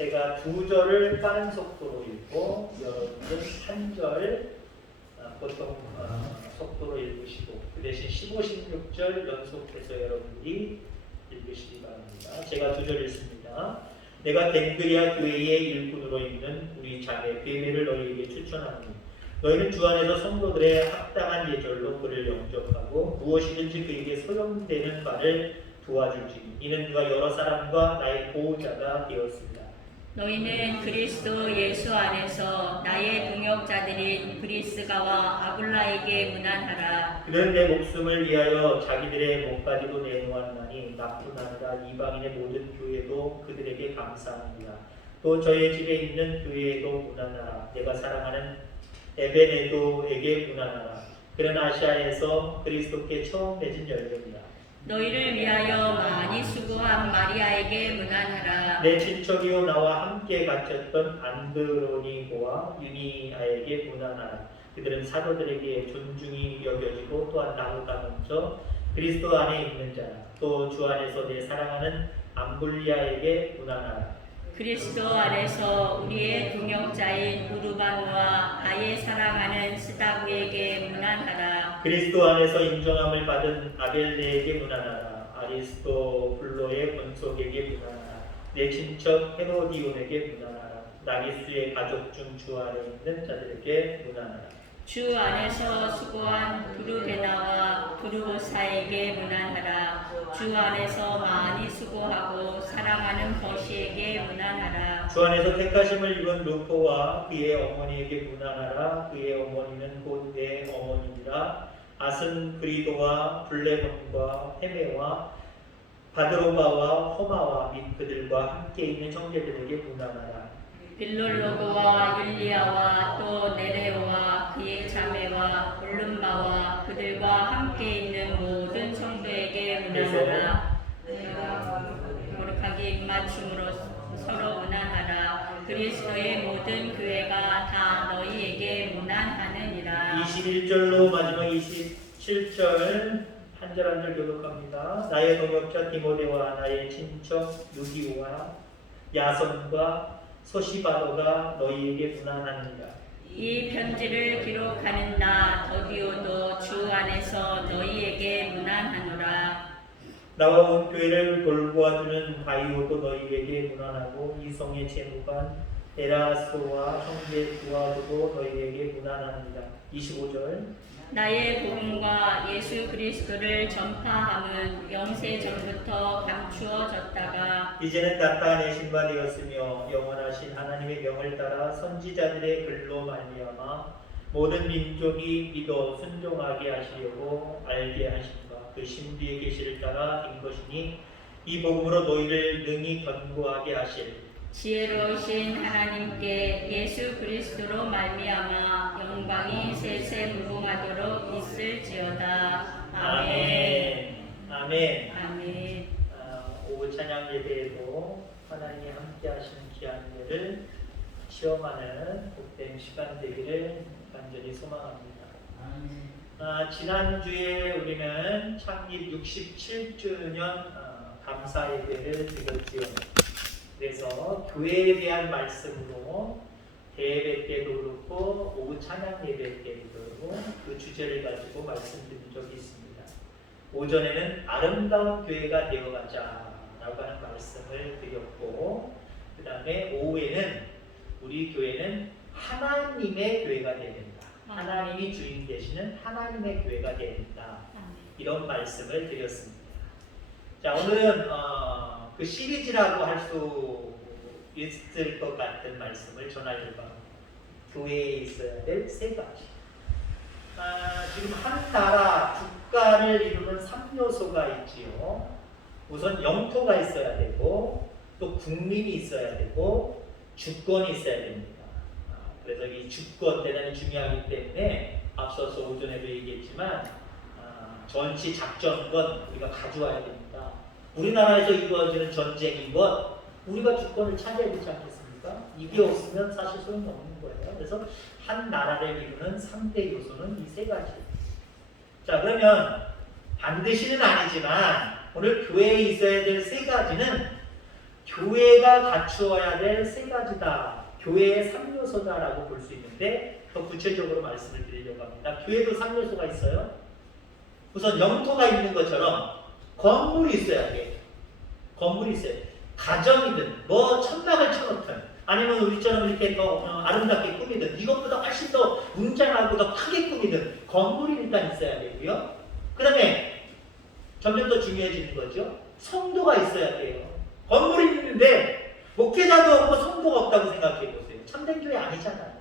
제가 두 절을 빠른 속도로 읽고 여러분은 한 절 보통 속도로 읽으시고 그 대신 15, 16절 연속해서 여러분이 읽으시기 바랍니다. 제가 두 절 읽습니다. 내가 덴그리아 교회의 일꾼으로 있는 우리 자매 베베를 너희에게 추천하노니 너희는 주 안에서 성도들의 합당한 예절로 그를 영접하고 무엇이든지 그에게 소용되는 바를 도와줄지니 이는 그가 여러 사람과 나의 보호자가 되었습니다. 너희는 그리스도 예수 안에서 나의 동역자들인 브리스가와 아굴라에게 문안하라. 그는 내 목숨을 위하여 자기들의 목까지도 내놓았나니 나뿐 아니라 이방인의 모든 교회도 그들에게 감사합니다. 또 저희 집에 있는 교회에도 문안하라. 내가 사랑하는 에베네도에게 문안하라. 그는 아시아에서 그리스도께 처음 맺은 열매입니다. 너희를 위하여 많이 수고한 마리아에게 문안하라. 내 친척이요 나와 함께 갇혔던 안드로니고와 유니아에게 문안하라. 그들은 사도들에게 존중이 여겨지고 또한 나보다 먼저 그리스도 안에 있는 자라. 또 주 안에서 내 사랑하는 암블리아에게 문안하라. 그리스도 안에서 우리의 동역자인 우르바노와 나의 사랑하는 스다구에게 문안하라. 그리스도 안에서 인정함을 받은 아벨레에게 문안하라. 아리스토블로의 권속에게 문안하라. 내 친척 헤로디온에게 문안하라. 나기수의 가족 중 주 안에 있는 자들에게 문안하라. 주 안에서 수고한 두루베나와 두루보사에게 문안하라. 주 안에서 많이 수고하고 사랑하는 버시에게 문안하라. 주 안에서 택하심을 입은 루포와 그의 어머니에게 문안하라. 그의 어머니는 곧 내 어머니니라. 아슨그리도와 블레몬과 헤메와 바드로바와 호마와 및 그들과 함께 있는 형제들에게 문안하라. 빌롤로고와 율리아와 또 네레오와 그의 자매와 올름바와 그들과 함께 있는 모든 성도에게 문안하라. 거룩하게 입맞춤으로 서로 문안하라. 그리스도의 모든 교회가 다 너희에게 문안하느니라. 21절로 마지막 27절 한 절 한 절 교독합니다. 나의 동역자 디모데와 나의 친척 유디오와 야손과 소시바로가 너희에게 문안합니다. 이 편지를 기록하는 나 더디오도 주 안에서 너희에게 문안하노라. 나와 온 교회를 돌보아주는 가이오도 너희에게 문안하고 이성의 재무관 에라스도와 형제 두아도도 너희에게 문안합니다. 25절 나의 복음과 예수 그리스도를 전파함은 영세 전부터 감추어졌다가 이제는 나타내신 바 되었으며 영원하신 하나님의 명을 따라 선지자들의 글로 말미암아 모든 민족이 믿어 순종하게 하시려고 알게 하신 바 그 신비의 계시를 따라 된 것이니 이 복음으로 너희를 능히 견고하게 하실 지혜로우신 하나님께 예수 그리스도로 말미암아 영광이 세세 무궁하도록 있을지어다. 아멘. 아멘. 아멘. 오후 찬양 예배에도 하나님이 함께 하시는 귀한 일을 시험하는 복된 시간 되기를 간절히 소망합니다. 지난주에 우리는 창립 67주년 감사 예배를 드렸지요. 그래서 교회에 대한 말씀으로 대예배 때도 그렇고 오후 찬양 예배 때도 그 주제를 가지고 말씀드린 적이 있습니다. 오전에는 아름다운 교회가 되어가자라고 하는 말씀을 드렸고 그 다음에 오후에는 우리 교회는 하나님의 교회가 되어야 된다. 하나님이 주인 되시는 하나님의 교회가 되어야 된다. 이런 말씀을 드렸습니다. 자, 오늘은 그 시리즈라고 할 수 있을 것 같은 말씀을 전하려고 합니다. 교회에 있어야 될 세 가지. 지금 한 나라, 국가를 이루는 3요소가 있지요. 우선 영토가 있어야 되고, 또 국민이 있어야 되고, 주권이 있어야 됩니다. 그래서 이 주권 대단히 중요하기 때문에 앞서서 오전에도 얘기했지만 전시 작전권 우리가 가져와야 됩니다. 우리나라에서 이루어지는 전쟁인 것 우리가 주권을 차지해야 되지 않겠습니까? 이게 없으면 사실 소용이 없는 거예요. 그래서 한 나라를 이루는 3대 요소는 이 세 가지. 자, 그러면 반드시는 아니지만 오늘 교회에 있어야 될 세 가지는 교회가 갖추어야 될 세 가지다. 교회의 3요소다라고 볼 수 있는데 더 구체적으로 말씀을 드리려고 합니다. 교회도 3요소가 있어요. 우선 영토가 있는 것처럼 건물이 있어야 돼요. 건물이 있어야 돼요. 가정이든 뭐 천막을 쳐놓든 아니면 우리처럼 이렇게 더 아름답게 꾸미든 이것보다 훨씬 더 웅장하고 더 크게 꾸미든 건물이 일단 있어야 되고요. 그 다음에 점점 더 중요해지는 거죠. 성도가 있어야 돼요. 건물이 있는데 목회자도 없고 성도가 없다고 생각해 보세요. 참된 교회 아니잖아요.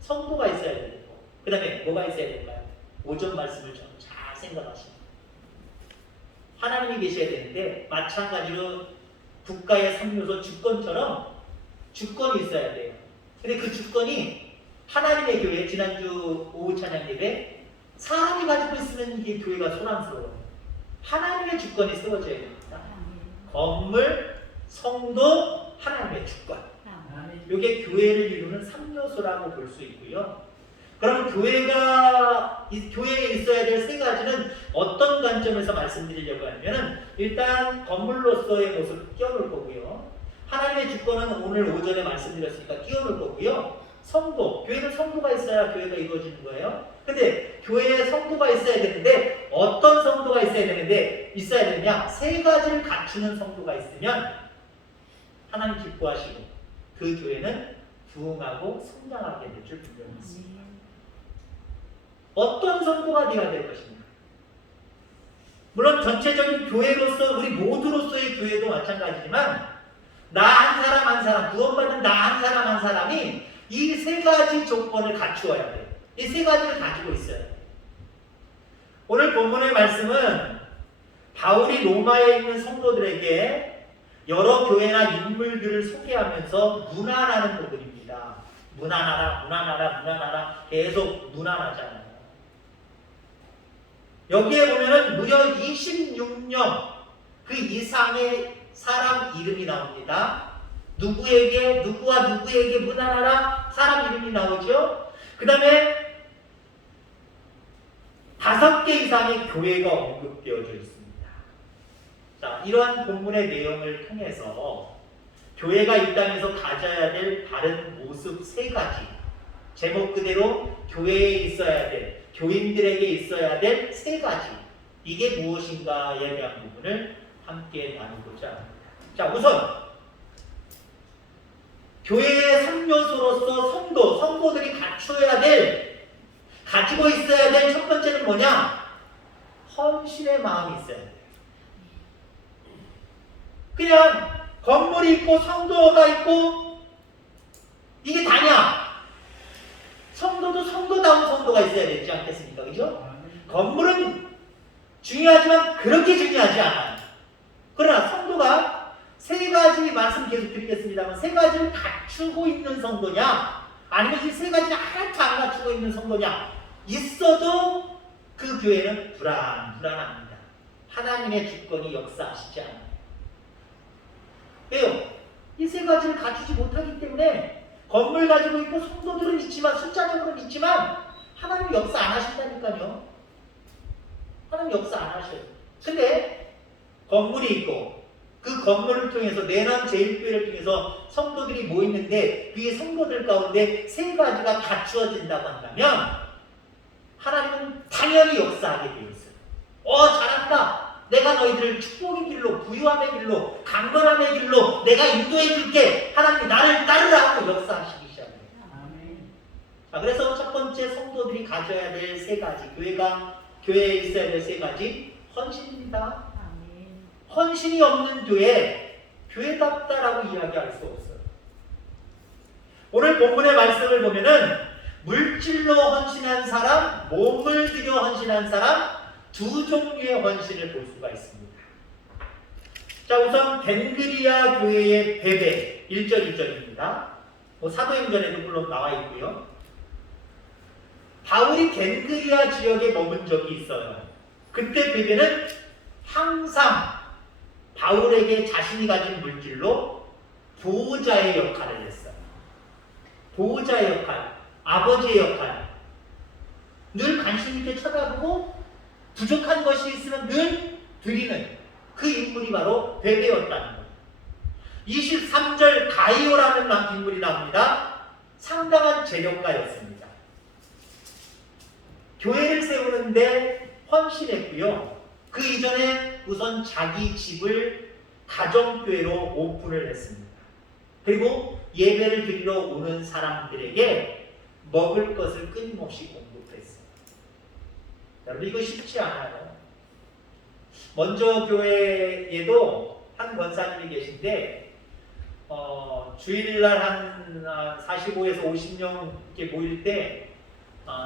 성도가 있어야 되고 그 다음에 뭐가 있어야 될까요? 오전 말씀을 좀 잘 생각하시면 하나님이 계셔야 되는데 마찬가지로 국가의 3요소 주권처럼 주권이 있어야 돼요. 근데 그 주권이 하나님의 교회, 지난주 오후 찬양 예배 사람이 가지고 있으면 이게 교회가 소란스러워요. 하나님의 주권이 세워져야 됩니다. 건물, 성도, 하나님의 주권. 이게 교회를 이루는 3요소라고 볼 수 있고요. 그럼 교회에 있어야 될 세 가지는 어떤 관점에서 말씀드리려고 하면은 일단 건물로서의 모습을 끼워놓을 거고요. 하나님의 주권은 오늘 오전에 말씀드렸으니까 끼워놓을 거고요. 성도, 교회는 성도가 있어야 교회가 이루어지는 거예요. 근데 교회에 성도가 있어야 되는데 어떤 성도가 있어야 되느냐? 세 가지를 갖추는 성도가 있으면 하나님 기뻐하시고 그 교회는 부흥하고 성장하게 될 줄 분명히 있습니다. 어떤 성도가 되어야 될 것입니다. 물론 전체적인 교회로서 우리 모두로서의 교회도 마찬가지지만 나 한 사람 구원받은 나 한 사람이 이 세 가지 조건을 갖추어야 돼요. 이 세 가지를 가지고 있어야 돼요. 오늘 본문의 말씀은 바울이 로마에 있는 성도들에게 여러 교회나 인물들을 소개하면서 문안하는 부분입니다. 문안하라 계속 문안하잖아요. 여기에 보면은 무려 26명 그 이상의 사람 이름이 나옵니다. 누구와 누구에게 문안하라 사람 이름이 나오죠. 그 다음에 5개 이상의 교회가 언급되어져 있습니다. 자, 이러한 본문의 내용을 통해서 교회가 이 땅에서 가져야 될 바른 모습 세 가지, 제목 그대로 교회에 있어야 될, 교인들에게 있어야 될 세 가지, 이게 무엇인가에 대한 부분을 함께 나누고자 합니다. 자, 우선 교회의 3요소로서 성도들이 가지고 있어야 될 첫 번째는 뭐냐? 헌신의 마음이 있어야 돼요. 그냥 건물이 있고 성도가 있고 이게 다냐? 성도도 성도다운 성도가 있어야 되지 않겠습니까? 그죠? 건물은 중요하지만 그렇게 중요하지 않아요. 그러나 성도가 세 가지 말씀 계속 드리겠습니다만 세 가지를 갖추고 있는 성도냐 아니면 이 세 가지를 하나도 안 갖추고 있는 성도냐 있어도 그 교회는 불안합니다. 하나님의 주권이 역사하시지 않아요. 왜요? 이 세 가지를 갖추지 못하기 때문에 건물 가지고 있고 성도들은 있지만 숫자적으로는 있지만 하나님 역사 안 하신다니까요. 하나님 역사 안 하셔요. 근데 건물이 있고 그 건물을 통해서 내남 제일교회를 통해서 성도들이 모이는데 그 성도들 가운데 세 가지가 갖추어진다고 한다면 하나님은 당연히 역사하게 되어 있어요. 잘한다. 내가 너희들을 축복의 길로, 부유함의 길로, 강건함의 길로 내가 인도해 줄게. 하나님이 나를 따르라 하고 역사하시기 시작해요. 자, 그래서 첫 번째 성도들이 가져야 될 세 가지, 교회에 있어야 될 세 가지, 헌신입니다. 헌신이 없는 교회답다라고 이야기할 수 없어요. 오늘 본문의 말씀을 보면은 물질로 헌신한 사람, 몸을 들여 헌신한 사람, 두 종류의 헌신을 볼 수가 있습니다. 자, 우선 겐그리아 교회의 베베 1절 2절입니다. 사도행전에도 물론 나와 있고요. 바울이 겐그리아 지역에 머문 적이 있어요. 그때 베베는 항상 바울에게 자신이 가진 물질로 보호자의 역할을 했어요. 보호자의 역할, 아버지의 역할. 늘 관심 있게 쳐다보고 부족한 것이 있으면 늘 드리는 그 인물이 바로 베베였다는 거예요. 23절 가이오라는 인물이 나옵니다. 상당한 재력가였습니다. 교회를 세우는데 헌신했고요. 그 이전에 우선 자기 집을 가정교회로 오픈을 했습니다. 그리고 예배를 드리러 오는 사람들에게 먹을 것을 끊임없이 공급했어요. 여러분, 이거 쉽지 않아요. 먼저 교회에도 한 권사님이 계신데 주일날 한 45에서 50명 이렇게 모일 때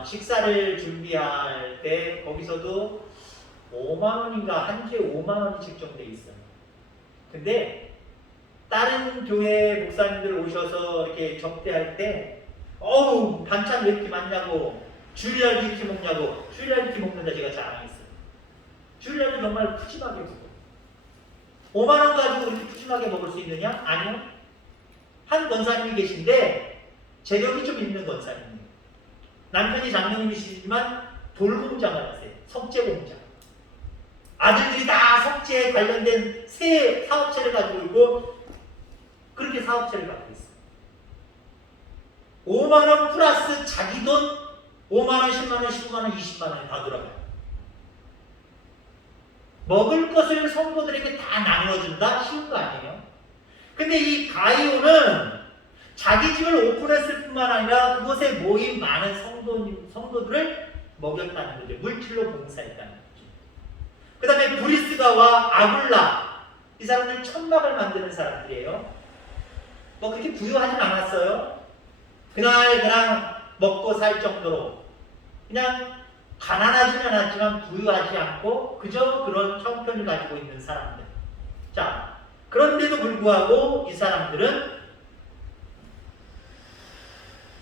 식사를 준비할 때 거기서도 5만 원인가 한 주에 5만 원이 책정돼 있어요. 근데 다른 교회 목사님들 오셔서 이렇게 접대할 때 어우 반찬 왜 이렇게 많냐고, 주일날 이렇게 먹냐고, 주일날 이렇게 먹는다 제가 자랑했어요. 주일날은 정말 푸짐하게 먹어요. 5만 원 가지고 이렇게 푸짐하게 먹을 수 있느냐? 아니요. 한 권사님이 계신데 재력이 좀 있는 권사님이에요. 남편이 장로님이시지만 돌공장을 하세요. 석재공장. 아들들이 다 석재에 관련된 새 사업체를 가지고 있고 그렇게 사업체를 갖고 있어요. 5만 원 플러스 자기 돈 5만 원, 10만 원, 15만 원, 20만 원이 다 들어가요. 먹을 것을 성도들에게 다 나눠준다? 쉬운 거 아니에요? 근데 이 가이오는 자기 집을 오픈했을 뿐만 아니라 그곳에 모인 많은 성도들을 먹였다는 거죠. 물질로 봉사했다는 거죠. 그 다음에 브리스가와 아굴라, 이 사람들은 천막을 만드는 사람들이에요. 뭐 그렇게 부유하진 않았어요. 그냥 먹고 살 정도로 그냥 가난하지는 않았지만 부유하지 않고 그저 그런 형편을 가지고 있는 사람들. 자, 그런데도 불구하고 이 사람들은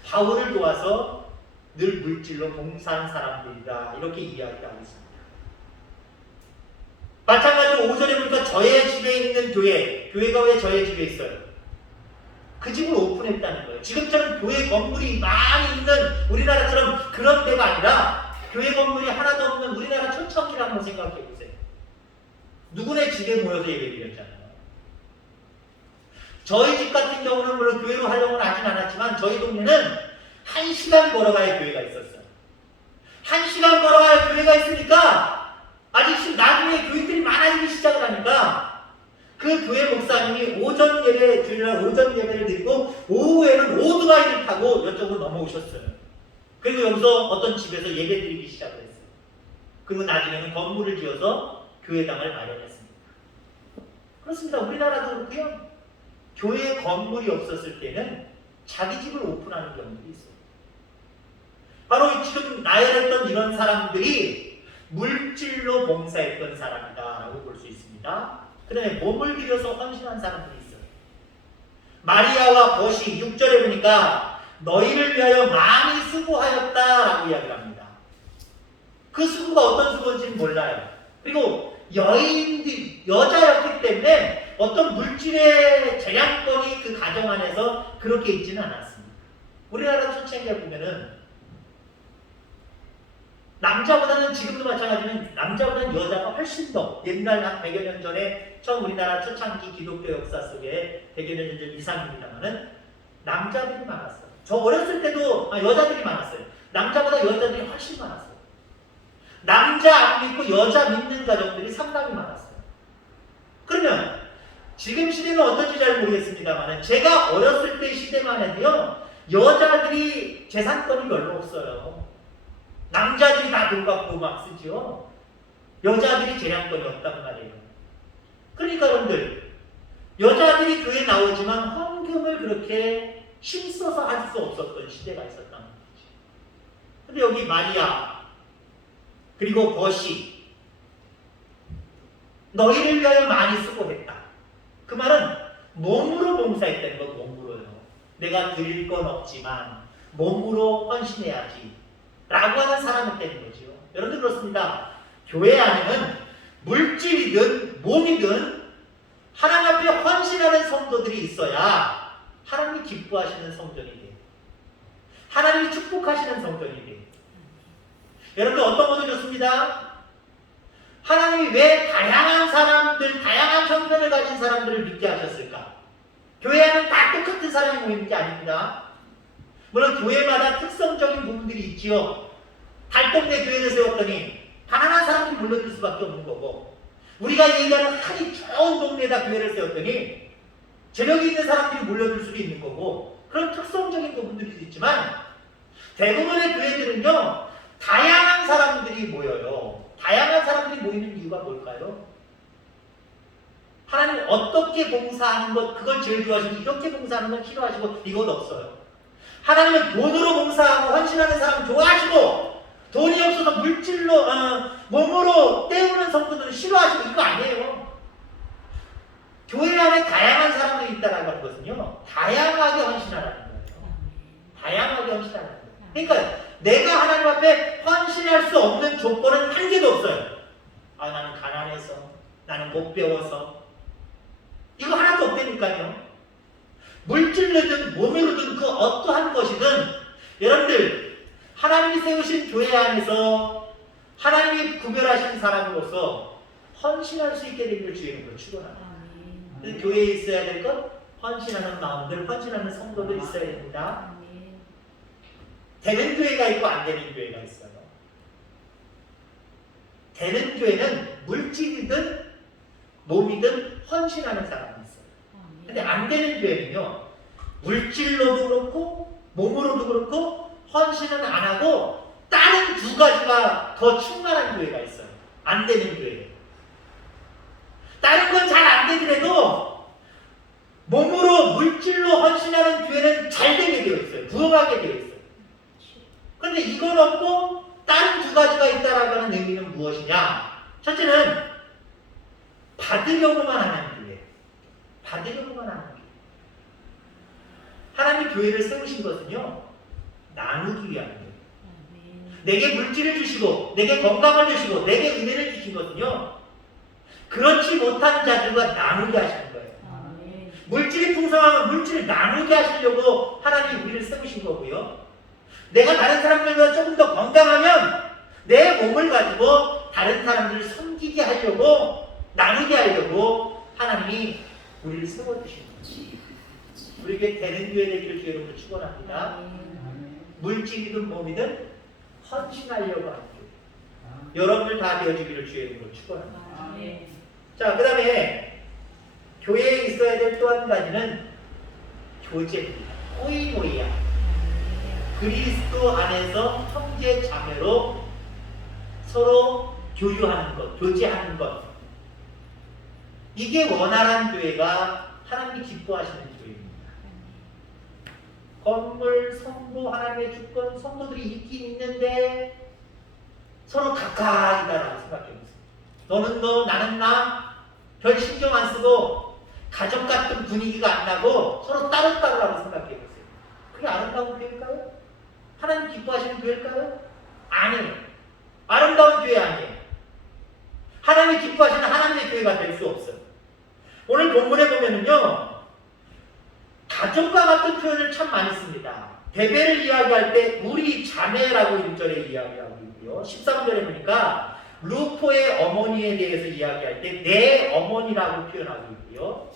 바울을 도와서 늘 물질로 봉사한 사람들이다. 이렇게 이야기하고 있습니다. 마찬가지로 5절에 보니까 저의 집에 있는 교회가 왜 저의 집에 있어요? 그 집을 오픈했다는 거예요. 지금처럼 교회 건물이 많이 있는 우리나라처럼 그런 데가 아니라 교회 건물이 하나도 없는 우리나라 초창기를 한번 생각해 보세요. 누구네 집에 모여서 예배드렸잖아요. 저희 집 같은 경우는 물론 교회로 활용은 하진 않았지만 저희 동네는 1시간 걸어가야 교회가 있었어요. 1시간 걸어가야 교회가 있으니까 아직 나중에 교인들이 많아지기 시작을 하니까 그 교회 목사님이 오전 예배, 주일날 오전 예배를 드리고 오후에는 오토바이를 타고 이쪽으로 넘어오셨어요. 그리고 여기서 어떤 집에서 예배 드리기 시작을 했어요. 그리고 나중에는 건물을 지어서 교회당을 마련했습니다. 그렇습니다. 우리나라도 그렇고요. 교회 건물이 없었을 때는 자기 집을 오픈하는 경우도 있어요. 바로 지금 나열했던 이런 사람들이 물질로 봉사했던 사람이다라고 볼 수 있습니다. 그 다음에 몸을 들여서 헌신한 사람들이 있어요. 마리아와 벗이 6절에 보니까 너희를 위하여 많이 수고하였다라고 이야기를 합니다. 그 수고가 어떤 수고인지는 몰라요. 그리고 여자였기 때문에 어떤 물질의 재량권이 그 가정 안에서 그렇게 있지는 않았습니다. 우리나라 초창기에 보면은 남자보다는 지금도 마찬가지면 남자보다는 여자가 훨씬 더 옛날 한 100여 년 전에 처음 우리나라 초창기 기독교 역사 속에 100여 년 전 이상입니다만은 남자들이 많았어요. 저 어렸을 때도 여자들이 많았어요. 남자보다 여자들이 훨씬 많았어요. 남자 안 믿고 여자 믿는 가정들이 상당히 많았어요. 그러면 지금 시대는 어떤지 잘 모르겠습니다만 제가 어렸을 때 시대만 해도요 여자들이 재산권이 별로 없어요. 남자들이 다 돈 갖고 막 쓰죠. 여자들이 재량권이 없단 말이에요. 그러니까 여러분들 여자들이 교회에 나오지만 헌금을 그렇게 힘써서 할 수 없었던 시대가 있었단 말이죠. 근데 여기 마리아 그리고 벗이 너희를 위하여 많이 수고했다. 그 말은 몸으로 봉사했다는 거. 몸으로요. 내가 드릴 건 없지만 몸으로 헌신해야지 라고 하는 사람이 되는 거죠. 여러분들 그렇습니다. 교회 안에는 물질이든 몸이든 하나님 앞에 헌신하는 성도들이 있어야 하나님이 기뻐하시는 성전이 돼요. 하나님이 축복하시는 성전이 돼요. 여러분들 어떤 것도 좋습니다. 하나님이 왜 다양한 사람들, 다양한 형편을 가진 사람들을 믿게 하셨을까? 교회 안은 다 똑같은 사람이 모이는 게 아닙니다. 물론 교회마다 특성적인 부분들이 있지요. 달동네 교회를 세웠더니 가난한 사람들이 몰려들 수밖에 없는 거고, 우리가 얘기하는 한이 좋은 동네에다 교회를 세웠더니 재력이 있는 사람들이 몰려들 수도 있는 거고, 그런 특성적인 부분들이 있지만 대부분의 교회들은요 다양한 사람들이 모여요. 다양한 사람들이 모이는 이유가 뭘까요? 하나님 어떻게 봉사하는 것, 그걸 제일 좋아하시고 이렇게 봉사하는 건 싫어하시고 이건 없어요. 하나님은 돈으로 봉사하고 헌신하는 사람 좋아하시고, 돈이 없어서 물질로 몸으로 때우는 성도들은 싫어하시고 이거 아니에요. 교회 안에 다양한 사람들이 있다는 것은요 다양하게 헌신하라는 거예요. 다양하게 헌신하라는 거예요. 그러니까 내가 하나님 앞에 헌신할 수 없는 조건은 한 개도 없어요. 나는 가난해서, 나는 못 배워서, 이거 하나도 없다니까요. 물질로든 몸으로든 그 어떠한 것이든 여러분들 하나님이 세우신 교회 안에서 하나님이 구별하신 사람으로서 헌신할 수 있게 되기를 주의 축원합니다. 교회에 있어야 될 것, 헌신하는 마음들, 헌신하는 성도들 있어야 됩니다. 되는 교회가 있고 안 되는 교회가 있어요. 되는 교회는 물질이든 몸이든 헌신하는 사람이 있어요. 근데 안 되는 교회는요 물질로도 그렇고 몸으로도 그렇고 헌신은 안 하고 다른 두 가지가 더 충만한 교회가 있어요. 안 되는 교회. 다른 건 잘 안 되더라도 몸으로 물질로 헌신하는 교회는 잘 되게 되어 있어요. 부흥하게 되어 있어요. 그런데 이건 없고 다른 두 가지가 있다라고 하는 의미는 무엇이냐? 첫째는 받으려고만 하는 교회. 받으려고만 하는 교회. 하나님이 교회를 세우신 것은요 나누기 위한 거예요. 내게 물질을 주시고 내게 건강을 주시고 내게 은혜를 주신 것은요 그렇지 못한 자들과 나누게 하시는 거예요. 물질이 풍성하면 물질을 나누게 하시려고 하나님이 우리를 세우신 거고요. 내가 다른 사람들보다 조금 더 건강하면 내 몸을 가지고 다른 사람들을 섬기게 하려고, 나누게 하려고 하나님이 우리를 세워주신 거지. 우리에게 되는 교회 되기를 주의 이름으로 축원합니다. 물질이든 몸이든 헌신하려고 하는 교회. 여러분들 다 되어주기를 주의 이름으로 축원합니다. 자, 그 다음에 교회에 있어야 될 또 한 가지는 교제입니다. 코이노이아. 그리스도 안에서 형제 자매로 서로 교류하는 것, 교제하는 것. 이게 원활한 교회가 하나님이 기뻐하시는 교회입니다. 건물, 성도, 하나님의 주권, 성도들이 있긴 있는데 서로 가까이다라고 생각해보세요. 너는 너, 나는 나, 별 신경 안 쓰고 가족 같은 분위기가 안 나고 서로 따로따로라고 생각해보세요. 그게 아름다운 교회일까요? 하나님 기뻐하시는 교회일까요? 아니에요. 아름다운 교회 아니에요. 하나님이 기뻐하시는 하나님의 교회가 될 수 없어요. 오늘 본문에 보면은요 가족과 같은 표현을 참 많이 씁니다. 베베를 이야기할 때 우리 자매라고 1절에 이야기하고 있고요. 13절에 보니까 루포의 어머니에 대해서 이야기할 때 내 어머니라고 표현하고 있고요.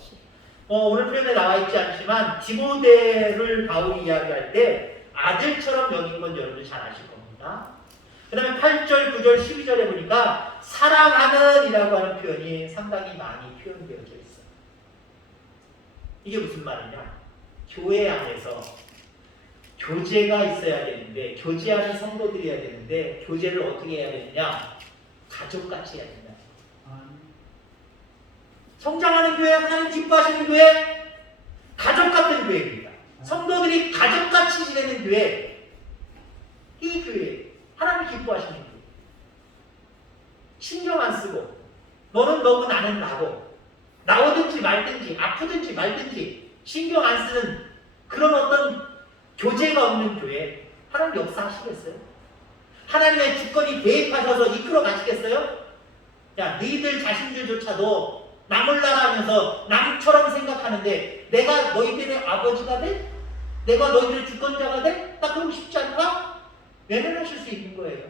오늘 표현에 나와 있지 않지만 디모데를 바울이 이야기할 때 아들처럼 여긴 건 여러분 잘 아실 겁니다. 그 다음에 8절, 9절, 12절에 보니까 사랑하는 이라고 하는 표현이 상당히 많이 표현되어져 있어요. 이게 무슨 말이냐? 교회 안에서 교제가 있어야 되는데, 교제하는 성도들이어야 되는데, 교제를 어떻게 해야 되느냐? 가족같이 해야 된다. 성장하는 교회, 하나님 기뻐하시는 교회, 가족 같은 교회입니다. 성도들이 가족같이 지내는 교회, 이 교회, 하나님 기뻐하시는 교회. 신경 안 쓰고, 너는 너고 나는 나고, 나오든지 말든지, 아프든지 말든지, 신경 안 쓰는 그런 어떤 교제가 없는 교회, 하나님 역사하시겠어요? 하나님의 주권이 개입하셔서 이끌어 가시겠어요? 야, 너희들 자신들조차도 나 몰라라 하면서 남처럼 생각하는데 내가 너희들의 아버지가 돼? 내가 너희들의 주권자가 돼? 나 그러고 싶지 않다? 외면하실 수 있는 거예요.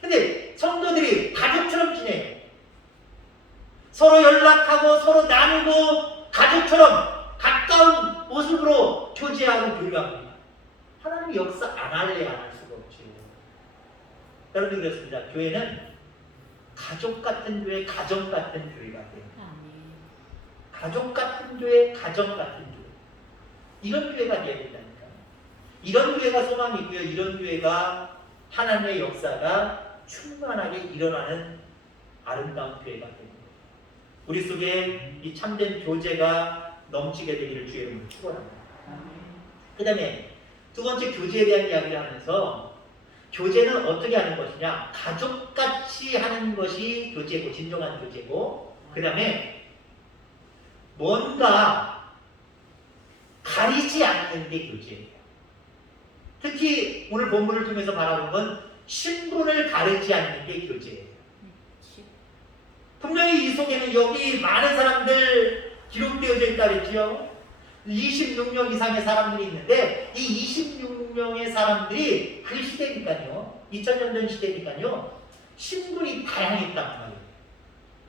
근데 성도들이 가족처럼 지내요. 서로 연락하고 서로 나누고 가족처럼 가까운 모습으로 교제하고 교류합니다. 하나님의 역사 안 할래 안 할 수가 없죠. 여러분 그렇습니다. 교회는 가족 같은 교회, 가정 같은 교회가 돼요. 가족 같은 교회, 가정 같은 교회. 이런 교회가 돼야 된다니까. 이런 교회가 소망이고요. 이런 교회가 하나님의 역사가 충만하게 일어나는 아름다운 교회가 됩니다. 우리 속에 이 참된 교제가 넘치게 되기를 주의 이름으로 축원합니다. 그 다음에 두 번째 교제에 대한 이야기를 하면서 교제는 어떻게 하는 것이냐? 가족같이 하는 것이 교제고, 진정한 교제고, 그 다음에 뭔가 가리지 않는 게 교제예요. 특히 오늘 본문을 통해서 바라본 건 신분을 가리지 않는 게 교제예요. 분명히 이 속에는 여기 많은 사람들 기록되어져 있다 그랬죠. 26명 이상의 사람들이 있는데 이 26명의 사람들이 그 시대니까요. 2000년 전 시대니까요. 신분이 다양했단 말이에요.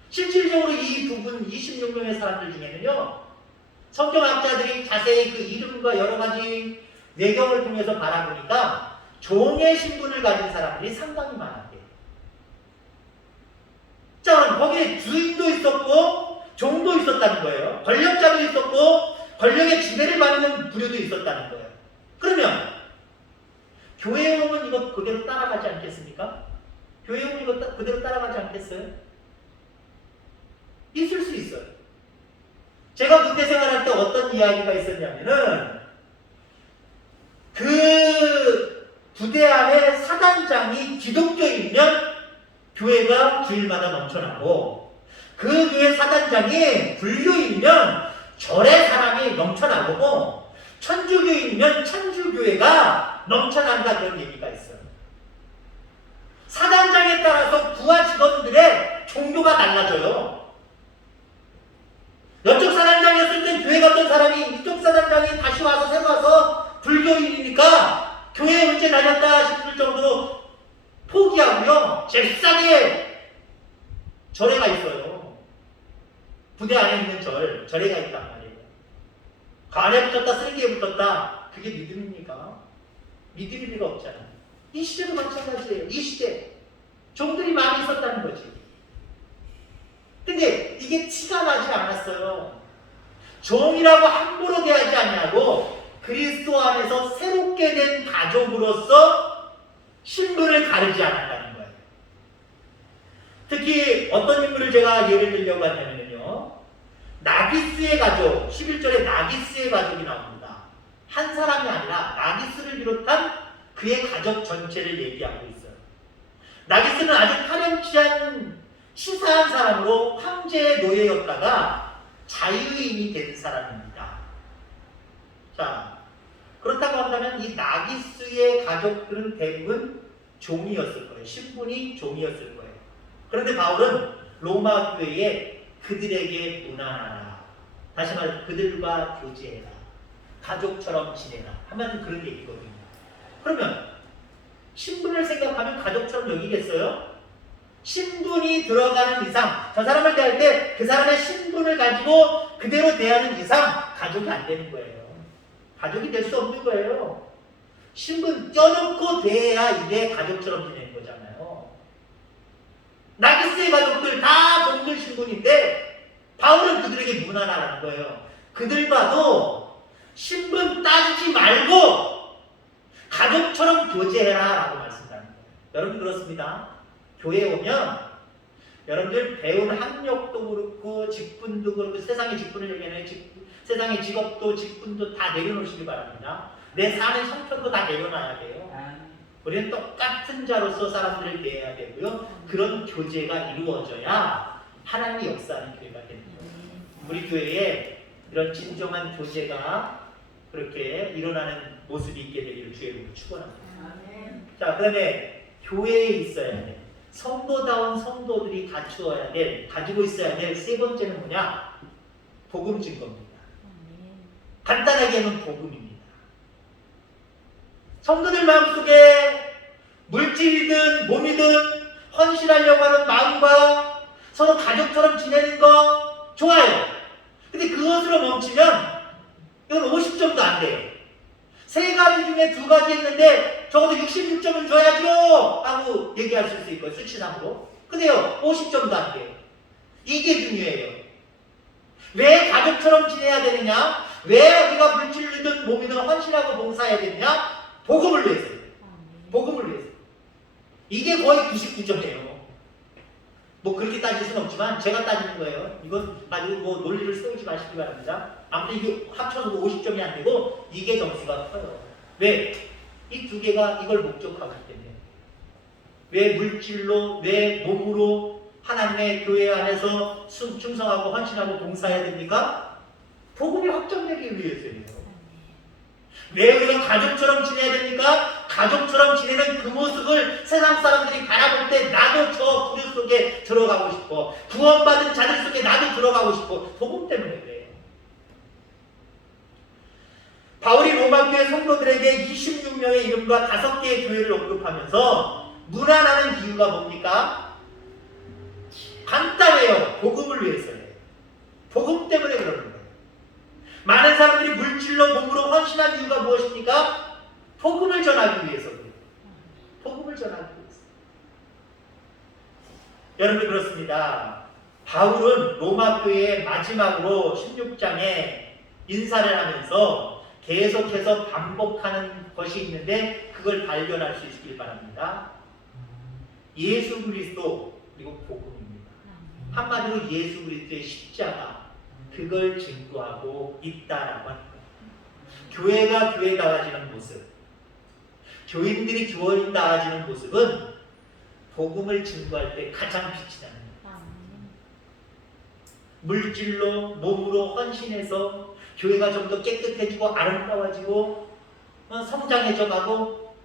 실질적으로 이 부분 26명의 사람들 중에는요. 성경학자들이 자세히 그 이름과 여러 가지 내경을 통해서 바라보니까 종의 신분을 가진 사람들이 상당히 많았대요. 자, 그럼 거기에 주인도 있었고 종도 있었다는 거예요. 권력자도 있었고 권력의 지배를 받는 부류도 있었다는 거예요. 그러면 교회에 오면 이거 그대로 따라가지 않겠습니까? 교회에 오면 이거 그대로 따라가지 않겠어요? 있을 수 있어요. 제가 군대 생활할 때 어떤 이야기가 있었냐면은 그 부대 안에 사단장이 기독교인이면 교회가 주일마다 넘쳐나고 그 교회 사단장이 불교인이면 절에 사람이 넘쳐나고 천주교인이면 천주교회가 넘쳐난다 그런 얘기가 있어요. 사단장에 따라서 부하 직원들의 종교가 달라져요. 이쪽 사단장이었을 땐 교회 갔던 사람이 이쪽 사단장이 다시 와서 새로 와서 불교인이니까 교회에 언제 다녔다 싶을 정도로 포기하고요. 잽싸게 절에가 있어요. 부대 안에 있는 절에가 있단 말이에요. 간에 붙었다, 쓰레기에 붙었다. 그게 믿음입니까? 믿음일 리가 없잖아요. 이 시대도 마찬가지예요. 이 시대. 종들이 많이 있었다는 거지. 근데 이게 티가 나지 않았어요. 종이라고 함부로 대하지 않냐고 그리스도 안에서 새롭게 된 가족으로서 신분을 가리지 않았다는 거예요. 특히 어떤 인물을 제가 예를 들려고 하냐면요. 나기스의 가족, 11절에 나기스의 가족이 나옵니다. 한 사람이 아니라 나기스를 비롯한 그의 가족 전체를 얘기하고 있어요. 나기스는 아주 파렴치한 치사한 사람으로 황제의 노예였다가 자유인이 된 사람입니다. 자, 그렇다고 한다면 이 나기스의 가족들은 대부분 종이었을 거예요. 신분이 종이었을 거예요. 그런데 바울은 로마 교회에 그들에게 문안하라. 다시 말해서 그들과 교제해라. 가족처럼 지내라. 하면 그런 얘기거든요. 그러면 신분을 생각하면 가족처럼 여기겠어요? 신분이 들어가는 이상, 저 사람을 대할 때 그 사람의 신분을 가지고 그대로 대하는 이상 가족이 안 되는 거예요. 가족이 될 수 없는 거예요. 신분 껴놓고 대해야 이게 가족처럼 지내는 거잖아요. 나기스의 가족들 다 동물 신분인데 바울은 그들에게 문안하라는 거예요. 그들과도 신분 따지지 말고 가족처럼 교제해라 라고 말씀하는 거예요. 여러분 그렇습니다. 교회에 오면 여러분들 배운 학력도 그렇고 직분도 그렇고 세상의 직분을 얘기하는 세상의 직업도 직분도 다 내려놓으시기 바랍니다. 내 사는 형편도 다 내려놔야 돼요. 우리는 똑같은 자로서 사람들을 대해야 되고요. 그런 교제가 이루어져야 하나님의 역사하는 교회가 되는 거예요. 우리 교회에 이런 진정한 교제가 그렇게 일어나는 모습이 있게 되기를 주의 이름으로 축원합니다. 자, 그다음에 교회에 있어야 돼. 성도다운 성도들이 갖추어야 될, 가지고 있어야 될 세 번째는 뭐냐? 복음 증거입니다. 간단하게 하면 복음입니다. 성도들 마음속에 물질이든 몸이든 헌신하려고 하는 마음과 서로 가족처럼 지내는 거 좋아요. 근데 그것으로 멈추면 이건 50점도 안 돼. 세 가지 중에 두 가지 했는데 적어도 66점은 줘야죠 하고 얘기하실 수 있고요. 수치상으로. 근데요 50점도 안 돼요. 이게 중요해요. 왜 가족처럼 지내야 되느냐? 왜 우리가 물질이든 몸이든 헌신하고 봉사해야 되느냐? 복음을 위해서요. 복음을 위해서. 이게 거의 99점이에요. 뭐 그렇게 따질 수는 없지만 제가 따지는 거예요. 이건 가지고 뭐 논리를 세우지 마시기 바랍니다. 아무튼 이게 합쳐서도 50점이 안 되고 이게 점수가 커요. 왜? 이 두 개가 이걸 목적하기 때문에. 왜 물질로, 왜 몸으로 하나님의 교회 안에서 충성하고 헌신하고 봉사해야 됩니까? 복음이 확정되기 위해서예요. 왜 우리가 가족처럼 지내야 됩니까? 가족처럼 지내는 그 모습을 세상 사람들이 바라볼 때 나도 저 부류 속에 들어가고 싶어. 구원받은 자들 속에 나도 들어가고 싶어. 복음 때문에 그래요. 바울이 로마교회 성도들에게 26명의 이름과 5개의 교회를 언급하면서 문안하는 이유가 뭡니까? 간단해요. 복음을 위해서예요. 복음 때문에 그러는 거예요. 많은 사람들이 물질로 몸으로 헌신한 이유가 무엇입니까? 복음을 전하기 위해서 그래요. 복음을 전하기 위해서. 여러분 그렇습니다. 바울은 로마 교회의 마지막으로 16장에 인사를 하면서 계속해서 반복하는 것이 있는데 그걸 발견할 수 있길 바랍니다. 예수 그리스도 그리고 복음입니다. 한마디로 예수 그리스도의 십자가 그걸 증거하고 있다라고 하는 거예요. 교회가 교회다워지는 모습, 교인들이 교인다워지는 모습은 복음을 증거할 때 가장 빛이 나는 거예요. 물질로 몸으로 헌신해서 교회가 좀 더 깨끗해지고 아름다워지고 성장해져가고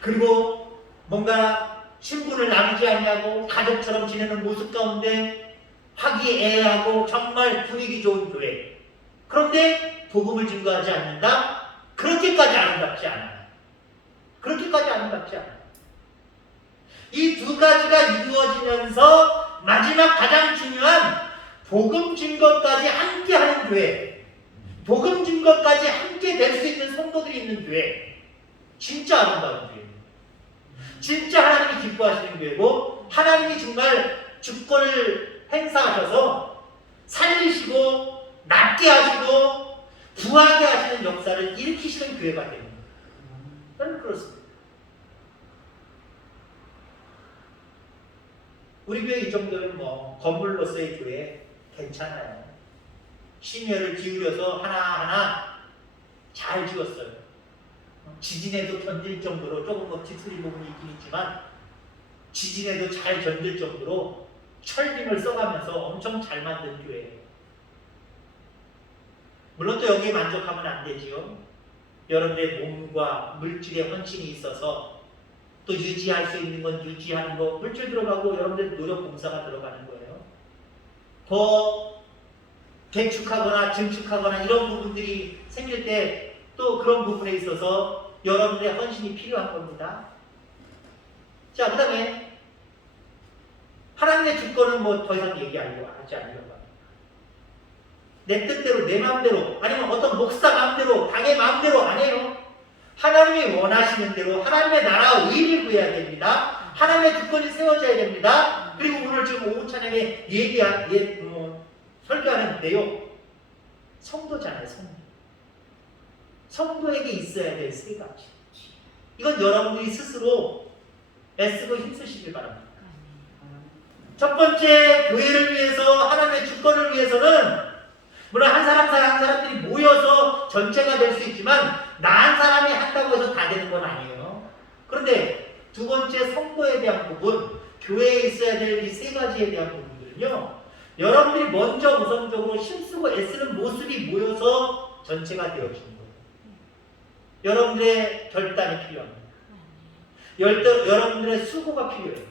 그리고 뭔가 신분을 나누지 아니하고 가족처럼 지내는 모습 가운데 화기애애하고 정말 분위기 좋은 교회. 그런데 복음을 증거하지 않는다? 그렇게까지 아름답지 않아요. 그렇게까지 아름답지 않아요. 이 두 가지가 이루어지면서 마지막 가장 중요한 복음 증거까지 함께 하는 교회, 복음 증거까지 함께 될 수 있는 성도들이 있는 교회, 진짜 아름다운 교회, 진짜 하나님이 기뻐하시는 교회고 하나님이 정말 주권을 행사하셔서 살리시고 낫게 하시고 부하게 하시는 역사를 일으키시는 교회가 됩니다. 저는 그렇습니다. 우리 교회 이 정도면 뭐 건물로서의 교회 괜찮아요. 심혈을 기울여서 하나하나 잘 지었어요. 지진에도 견딜 정도로 조금 뭐 뒤틀린 부분이 있긴 있지만 지진에도 잘 견딜 정도로 철빔을 써가면서 엄청 잘 만든 교회예요. 물론 또 여기에 만족하면 안 되지요. 여러분의 몸과 물질의 헌신이 있어서 또 유지할 수 있는 건 유지하는 거, 물질 들어가고 여러분들 노력 봉사가 들어가는 거예요. 더 개축하거나 증축하거나 이런 부분들이 생길 때 또 그런 부분에 있어서 여러분의 헌신이 필요한 겁니다. 자, 그 다음에 하나님의 주권은 뭐 더 이상 얘기하지 않으려고 합니다. 내 뜻대로, 내 마음대로, 아니면 어떤 목사 마음대로, 당의 마음대로 안 해요. 하나님이 원하시는 대로 하나님의 나라와 의를 구해야 됩니다. 하나님의 주권이 세워져야 됩니다. 그리고 오늘 지금 오후 찬양에 설교하는 내용, 성도잖아요, 성도. 성도에게 있어야 될 세 가지. 이건 여러분들이 스스로 애쓰고 힘쓰시길 바랍니다. 첫 번째, 교회를 위해서, 하나님의 주권을 위해서는 물론 한 사람들이 모여서 전체가 될 수 있지만 나 한 사람이 한다고 해서 다 되는 건 아니에요. 그런데 두 번째, 성도에 대한 부분, 교회에 있어야 될 이 세 가지에 대한 부분들은요, 여러분들이 먼저 우선적으로 힘쓰고 애쓰는 모습이 모여서 전체가 되어지는 거예요. 여러분들의 결단이 필요합니다. 여러분들의 수고가 필요해요.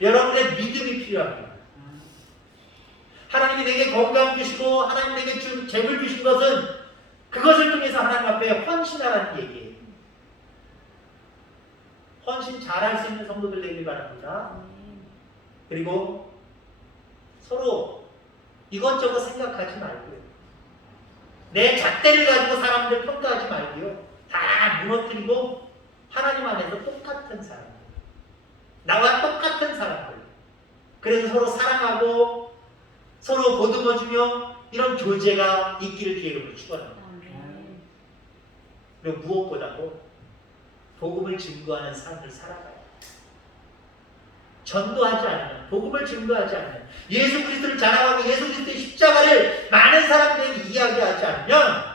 여러분의 믿음이 필요합니다. 하나님이 내게 건강 주시고 하나님 내게 준 재물 주신 것은 그것을 통해서 하나님 앞에 헌신하라는 얘기예요. 헌신 잘할 수 있는 성도들 되길 바랍니다. 그리고 서로 이것저것 생각하지 말고요. 내 잣대를 가지고 사람들 평가하지 말고요. 다 무너뜨리고 하나님 안에서 똑같은 사람들, 나와 똑같은 사람들, 그래서 서로 사랑하고 서로 보듬어주며 이런 교제가 있기를 주의로 축원합니다. 아멘. 그리고 무엇보다도 복음을 증거하는 삶을 살아가요. 전도하지 않으면, 복음을 증거하지 않으면, 예수 그리스도를 자랑하고 예수 그리스도의 십자가를 많은 사람들에게 이야기하지 않으면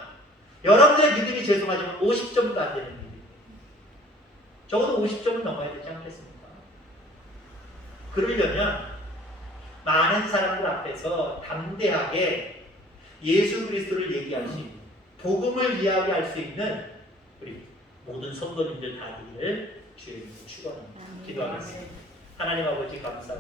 여러분들의 믿음이 죄송하지만 50점도 안 되는 믿음. 적어도 50점은 넘어야 되지 않겠습니까? 그러려면 많은 사람들 앞에서 담대하게 예수 그리스도를 얘기할 수 있는, 복음을 이야기할 수 있는 우리 모든 성도님들 다 되기를 주의 이름으로 축원합니다. 기도하겠습니다. 하나님 아버지 감사합니다.